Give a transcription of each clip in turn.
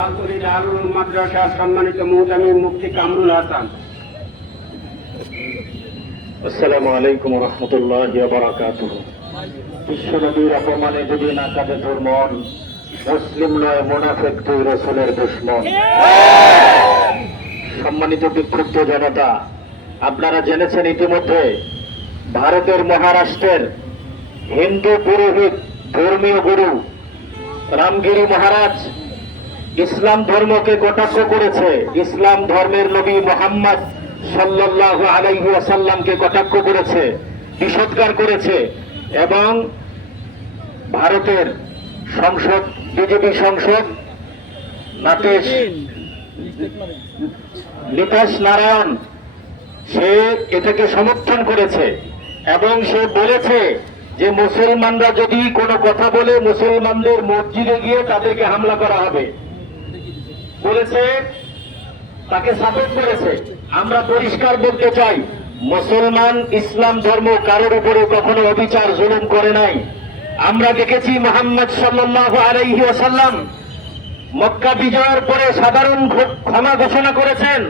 দারুল মাদ্রাসা সম্মানিত মুহতামিম মুফতি কামরুল হাসান। আসসালামু আলাইকুম ওয়া রাহমাতুল্লাহি ওয়া বারাকাতুহু। বিশ্বনবীর অপমানে যদি না কাঁদে তোর মন, মুসলিম নয় মুনাফিক তুই রাসূলের দুশমন। সম্মানিত বিক্ষুব্ধ জনতা, আপনারা জেনেছেন ইতিমধ্যে ভারতের মহারাষ্ট্রের হিন্দু পুরোহিত ধর্মীয় গুরু রামগিরি মহারাজ ইসলাম ধর্মকে কটাক্ষ করেছে, ইসলাম ধর্মের নবী মুহাম্মদ সাল্লাল্লাহু আলাইহি ওয়াসাল্লামকে কটাক্ষ করেছে, বিষোদ্গার করেছে এবং ভারতের সংসদ বিজেপি সংসদ নীতিশ নারায়ণ সে এটাকে সমর্থন করেছে এবং সে বলেছে যে মুসলমানরা যদি কোনো কথা বলে মুসলমানদের মসজিদে গিয়ে তাদেরকে হামলা করা হবে বলেছে, তাকে সাপোর্ট করেছে। আমরা পরিষ্কার বলতে চাই, মুসলমান ইসলাম ধর্ম কারোর উপরে কখনো অবিচার জুলুম করে নাই। আমরা দেখেছি মুহাম্মদ সাল্লাল্লাহু আলাইহি ওয়াসাল্লাম মক্কা বিজয়ের পরে সাধারণ ক্ষমা ঘোষণা করেছেন।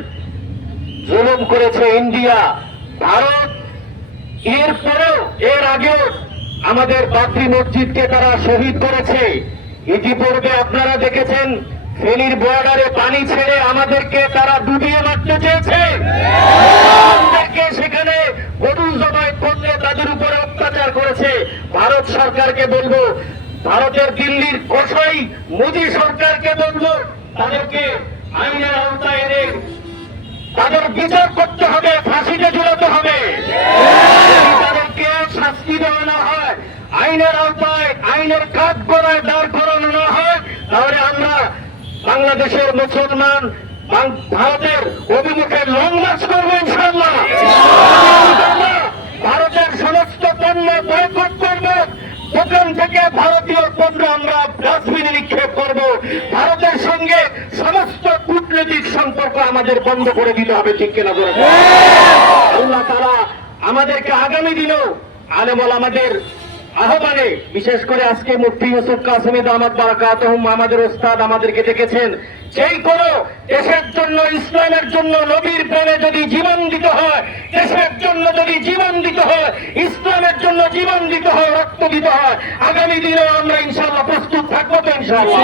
জুলুম করেছে ইন্ডিয়া, ভারত, এর আগেও আমাদের বাবরি মসজিদকে তারা শহীদ করেছে। ইতিপূর্বে আপনারা দেখেছেন ফেনীর বর্ডারে পানি ছেড়ে আমাদেরকে তারা ডুবিয়ে মারতে চেয়েছে, আমাদেরকে সেখানে গরু জবাই করলে তাদের উপরে অত্যাচার করেছে। ভারত সরকারকে বলবো, ভারতের দিল্লির কসাই মোদী সরকারকে বলবো, তাদেরকে আইনের আওতায় এনে তাদের বিচার করতে হবে, ফাঁসিতে ঝুলাতে হবে। তাদেরকে শাস্তি দেওয়া না হয়, আইনের আওতায় আইনের কাজ করায় দাঁড় করানো না হয়, তাহলে আমরা বাংলাদেশের মুসলমান ভারতের অভিমুখে লং মার্চ করবো ইনশাআল্লাহ। ভারতের সমস্ত পণ্য বয়কট করবো, দোকান থেকে ভারতীয় পণ্য আমরা ডাস্টবিনে নিক্ষেপ করবো। ভারতের সঙ্গে সমস্ত কূটনৈতিক সম্পর্ক আমাদের বন্ধ করে দিতে হবে, ঠিক কিনা বলে? আল্লাহ তাআলা আমাদেরকে আগামী দিনেও আলেম ওলামাদের আহ্বানে, বিশেষ করে আজকে মুফতি ইউসুফ কাসেমী দামাত বারাকাতুহুম আমাদের ওস্তাদ আমাদেরকে ডেকেছেন, যেই কোন দেশের জন্য, ইসলামের জন্য, নবীর প্রেমে যদি জীবন দিতে হয়, দেশের জন্য যদি জীবন দিতে হয়, ইসলামের জন্য জীবন দিতে হয়, রক্ত দিতে হয়, আগামী দিনেও আমরা ইনশাআল্লাহ প্রস্তুত থাকবো তো ইনশাআল্লাহ।